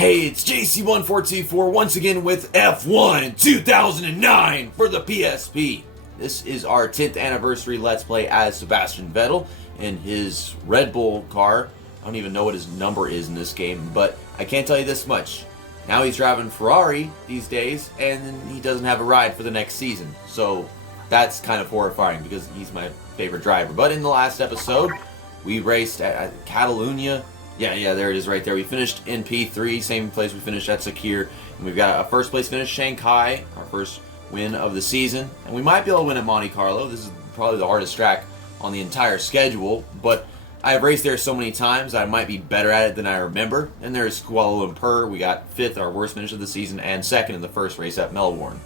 Hey, it's JC1424 once again with F1 2009 for the PSP. This is our 10th anniversary Let's Play as Sebastian Vettel in his Red Bull car. I don't even know what his number is in this game, but I can't tell you this much. Now he's driving Ferrari these days, and he doesn't have a ride for the next season. So that's kind of horrifying because he's my favorite driver. But in the last episode, we raced at Catalonia. Yeah, there it is right there. We finished in P3, same place we finished at Sakir. And we've got a first place finish, Shanghai, our first win of the season. And we might be able to win at Monte Carlo. This is probably the hardest track on the entire schedule. But I've raced there so many times, I might be better at it than I remember. And there's Kuala Lumpur. We got 5th, our worst finish of the season, and 2nd in the first race at Melbourne.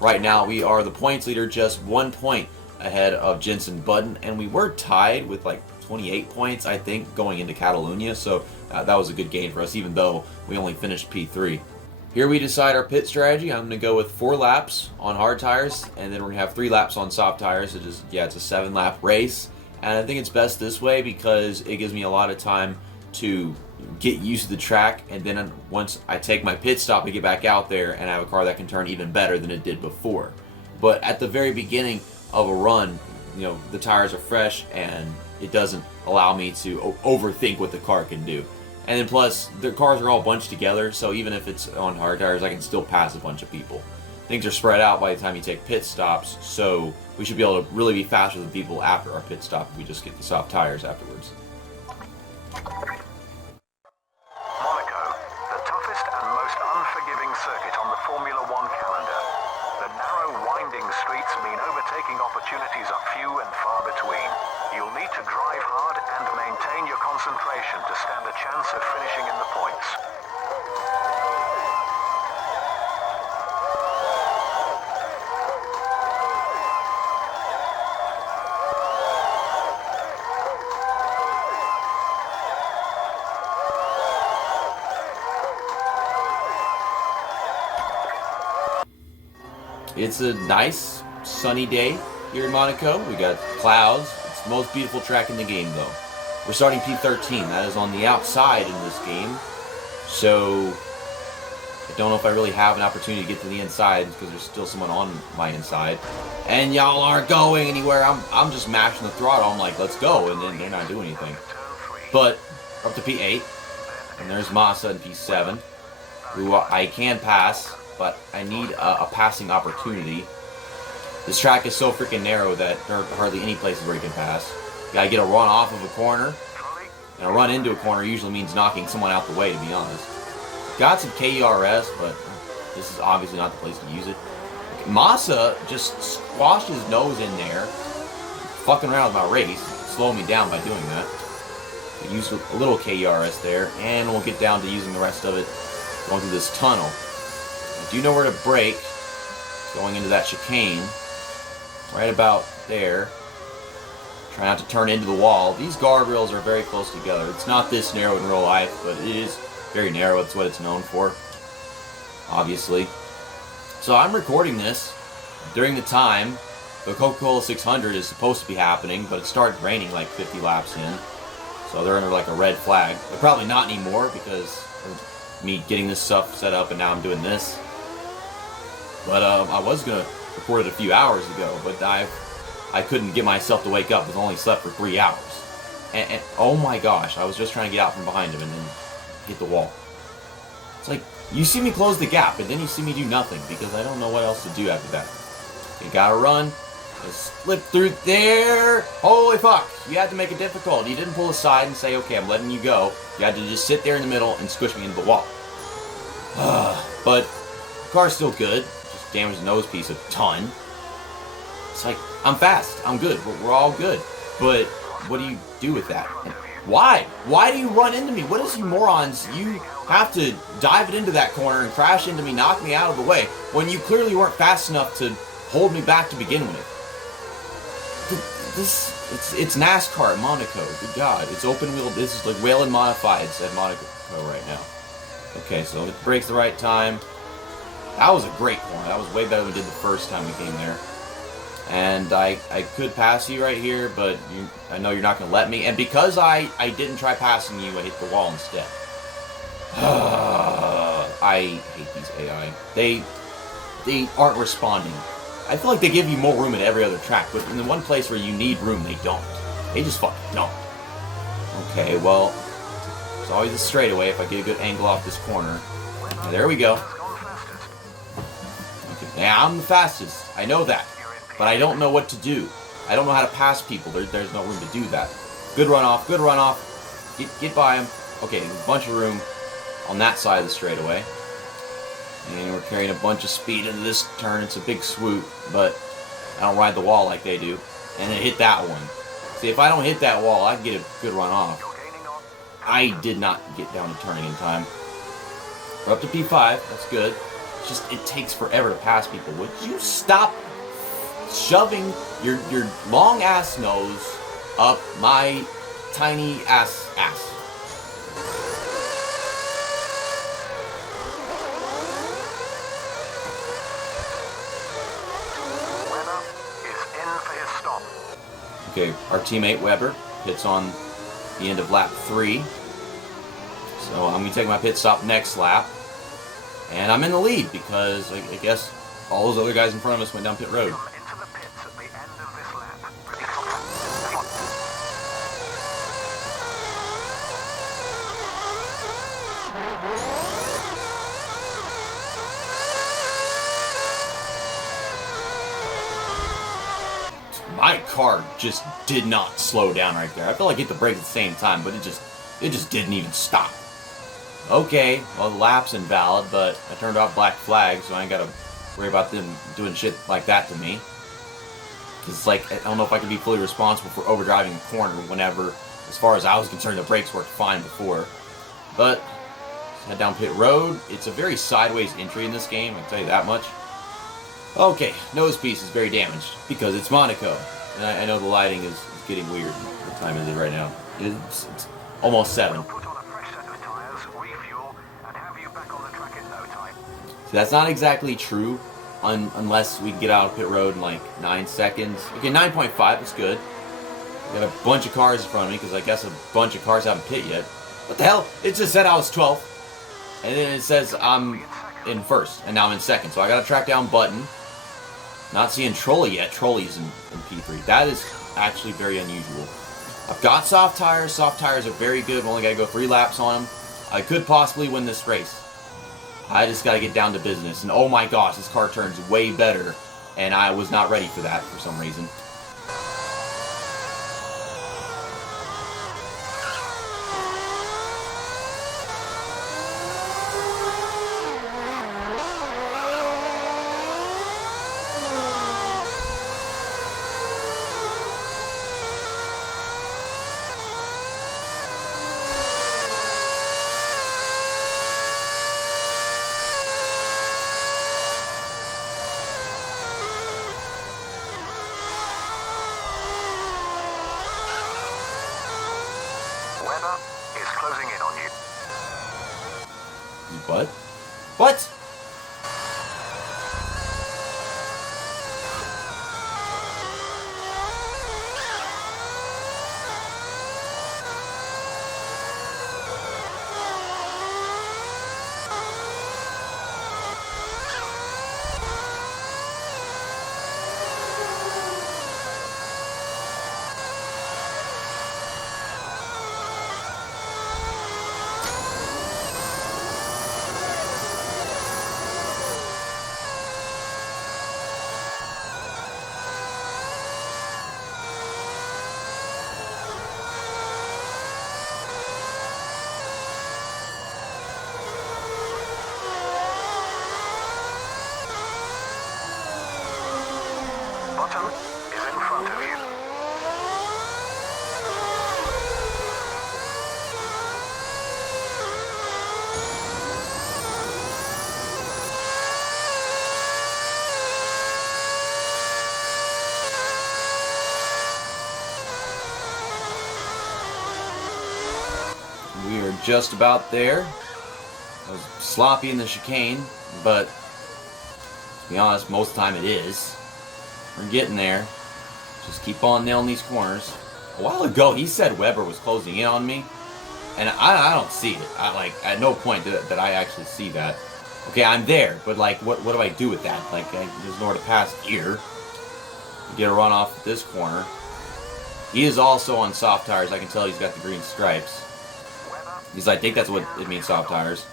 Right now, we are the points leader, just 1 point ahead of Jenson Button. And we were tied with like 28 points, I think, going into Catalonia, so that was a good gain for us, even though we only finished P3. Here we decide our pit strategy. I'm going to go with 4 laps on hard tires, and then we're going to have 3 laps on soft tires. It's a 7-lap race, and I think it's best this way because it gives me a lot of time to get used to the track, and then once I take my pit stop, I get back out there and I have a car that can turn even better than it did before. But at the very beginning of a run, you know, the tires are fresh and it doesn't allow me to overthink what the car can do. And then plus, the cars are all bunched together, so even if it's on hard tires, I can still pass a bunch of people. Things are spread out by the time you take pit stops, so we should be able to really be faster than people after our pit stop if we just get the soft tires afterwards. Monaco, the toughest and most unforgiving circuit on the Formula One calendar. The narrow, winding streets mean overtaking opportunities are few and far between. You'll need to drive hard and maintain your concentration to stand a chance of finishing in the points. It's a nice, sunny day here in Monaco. We got clouds. It's the most beautiful track in the game, though. We're starting P13. That is on the outside in this game. So, I don't know if I really have an opportunity to get to the inside because there's still someone on my inside. And y'all aren't going anywhere. I'm just mashing the throttle. I'm like, let's go. And then they're not doing anything. But, up to P8. And there's Massa in P7. Who I can pass, but I need a passing opportunity. This track is so freaking narrow that there are hardly any places where you can pass. You gotta get a run off of a corner, and a run into a corner usually means knocking someone out the way, to be honest. Got some KERS, but this is obviously not the place to use it. Massa just squashed his nose in there, fucking around with my race, slowing me down by doing that. I used a little KERS there, and we'll get down to using the rest of it going through this tunnel. I do know where to brake, going into that chicane. Right about there. Try not to turn into the wall. These guardrails are very close together. It's not this narrow in real life, but it is very narrow. It's what it's known for, obviously. So I'm recording this during the time the Coca-Cola 600 is supposed to be happening, but it started raining like 50 laps in. So they're under like a red flag. But probably not anymore because of me getting this stuff set up and now I'm doing this. But I was going to record it a few hours ago, but I couldn't get myself to wake up. I only slept for 3 hours. And oh my gosh, I was just trying to get out from behind him and then hit the wall. It's like, you see me close the gap, and then you see me do nothing because I don't know what else to do after that. You gotta run. Just slip through there. Holy fuck. You had to make it difficult. You didn't pull aside and say, okay, I'm letting you go. You had to just sit there in the middle and squish me into the wall. But the car's still good. Just damaged the nose piece a ton. It's like, I'm fast. I'm good. We're all good. But what do you do with that? And why? Why do you run into me? What is you morons? You have to dive it into that corner and crash into me, knock me out of the way, when you clearly weren't fast enough to hold me back to begin with. It's NASCAR at Monaco. Good God. It's open wheel. This is like Whalen Modifieds at Monaco right now. Okay, so it breaks the right time. That was a great corner. That was way better than we did the first time we came there. And I could pass you right here, but I know you're not going to let me. And because I didn't try passing you, I hit the wall instead. I hate these AI. They aren't responding. I feel like they give you more room at every other track, but in the one place where you need room, they don't. They just fucking don't. Okay, well, there's always a straightaway if I get a good angle off this corner. Now, there we go. Okay, yeah, I'm the fastest. I know that. But I don't know what to do. I don't know how to pass people. There's no room to do that. Good runoff, good runoff. Get by him. Okay, there's a bunch of room on that side of the straightaway. And we're carrying a bunch of speed into this turn. It's a big swoop, but I don't ride the wall like they do. And then hit that one. See, if I don't hit that wall, I can get a good run off. I did not get down to turning in time. We're up to P5. That's good. It's just, it takes forever to pass people. Would you stop shoving your long ass nose up my tiny ass? Okay, our teammate Weber hits on the end of lap 3. So I'm going to take my pit stop next lap. And I'm in the lead because I guess all those other guys in front of us went down pit road. My car just did not slow down right there. I felt like I hit the brakes at the same time, but it just didn't even stop. Okay, well the lap's invalid, but I turned off black flag, so I ain't gotta worry about them doing shit like that to me. Cause it's like, I don't know if I can be fully responsible for overdriving a corner whenever, as far as I was concerned, the brakes worked fine before. But, head down pit road. It's a very sideways entry in this game, I can tell you that much. Okay, nose piece is very damaged because it's Monaco. And I know the lighting is getting weird. What time is it right now? It's almost 7. So that's not exactly true unless we get out of pit road in like 9 seconds. Okay, 9.5 is good. We got a bunch of cars in front of me because I guess a bunch of cars haven't pit yet. What the hell? It just said I was 12th. And then it says I'm in first. And now I'm in second. So I got a track down button. Not seeing Trolley yet. Trolley's in P3. That is actually very unusual. I've got soft tires. Soft tires are very good. I've only got to go 3 laps on them. I could possibly win this race. I just got to get down to business. And oh my gosh, this car turns way better. And I was not ready for that for some reason. Is closing in on you. What? What? Bottom is in front of you. We are just about there. I was sloppy in the chicane, but to be honest, most of the time it is. We're getting there. Just keep on nailing these corners. A while ago, he said Weber was closing in on me. And I don't see it. At no point that I actually see that. Okay, I'm there, but like, what do I do with that? Like, there's nowhere to pass here. Get a run off at this corner. He is also on soft tires. I can tell he's got the green stripes. I think that's what it means, soft tires.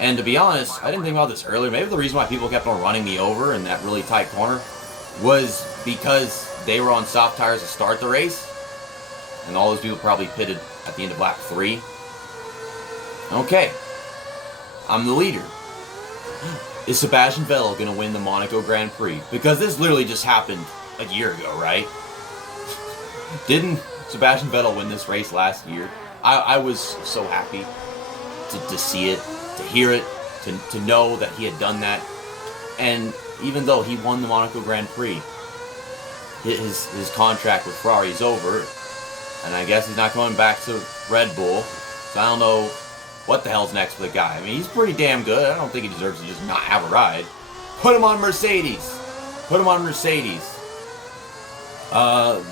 And to be honest, I didn't think about this earlier. Maybe the reason why people kept on running me over in that really tight corner was because they were on soft tires to start the race. And all those people probably pitted at the end of lap 3. Okay. I'm the leader. Is Sebastian Vettel going to win the Monaco Grand Prix? Because this literally just happened a year ago, right? Didn't Sebastian Vettel win this race last year? I was so happy to see it, to hear it, to know that he had done that. And even though he won the Monaco Grand Prix, his contract with Ferrari is over. And I guess he's not going back to Red Bull. So I don't know what the hell's next for the guy. I mean, he's pretty damn good. I don't think he deserves to just not have a ride. Put him on Mercedes. Put him on Mercedes.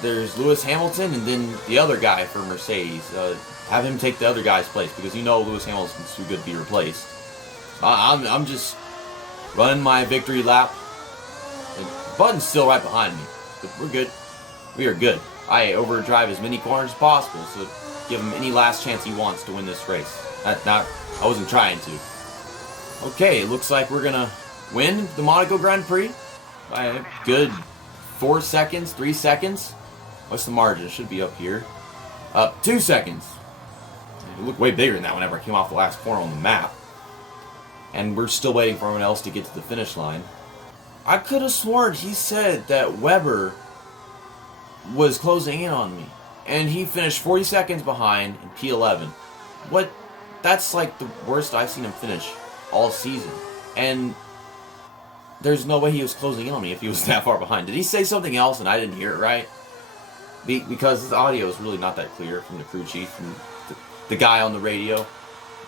There's Lewis Hamilton and then the other guy for Mercedes. Have him take the other guy's place because you know Lewis Hamilton's too good to be replaced. I'm just running my victory lap. The button's still right behind me. But we're good. We are good. I overdrive as many corners as possible so give him any last chance he wants to win this race. I wasn't trying to. Okay, it looks like we're gonna win the Monaco Grand Prix by a good 4 seconds, 3 seconds. What's the margin? It should be up here. 2 seconds. It looked way bigger than that whenever I came off the last corner on the map. And we're still waiting for everyone else to get to the finish line. I could have sworn he said that Webber was closing in on me. And he finished 40 seconds behind in P11. What? That's like the worst I've seen him finish all season. And there's no way he was closing in on me if he was that far behind. Did he say something else and I didn't hear it right? Because his audio is really not that clear from the crew chief, from the guy on the radio.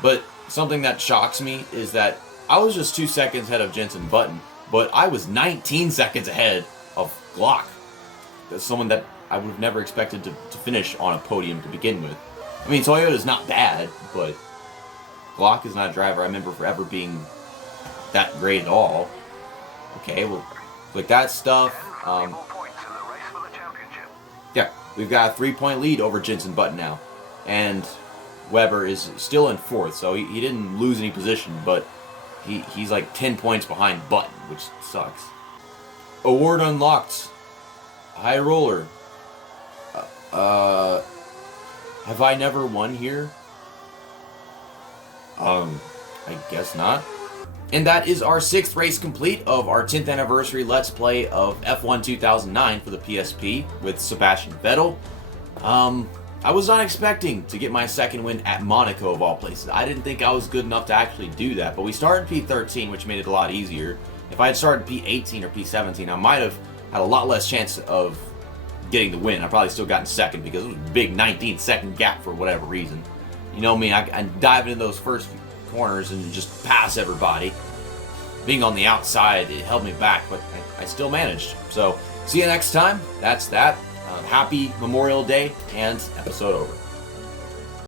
But something that shocks me is that I was just 2 seconds ahead of Jenson Button, but I was 19 seconds ahead of Glock. That's someone that I would have never expected to finish on a podium to begin with. I mean, Toyota's not bad, but Glock is not a driver I remember forever being that great at all. Okay, well, like that stuff. Yeah, we've got a 3-point lead over Jenson Button now. And Webber is still in 4th, so he didn't lose any position, but he's like 10 points behind Button, which sucks. Award unlocked. High roller. Have I never won here? I guess not. And that is our 6th race complete of our 10th anniversary Let's Play of F1 2009 for the PSP with Sebastian Vettel. I was not expecting to get my 2nd win at Monaco of all places. I didn't think I was good enough to actually do that, but we started P13, which made it a lot easier. If I had started P18 or P17, I might have had a lot less chance of getting the win. I probably still gotten 2nd because it was a big 19-second gap for whatever reason. You know me, I dive into those first corners and just pass everybody. Being on the outside, it held me back, but I still managed. So, see you next time. That's that. Happy Memorial Day, and episode over.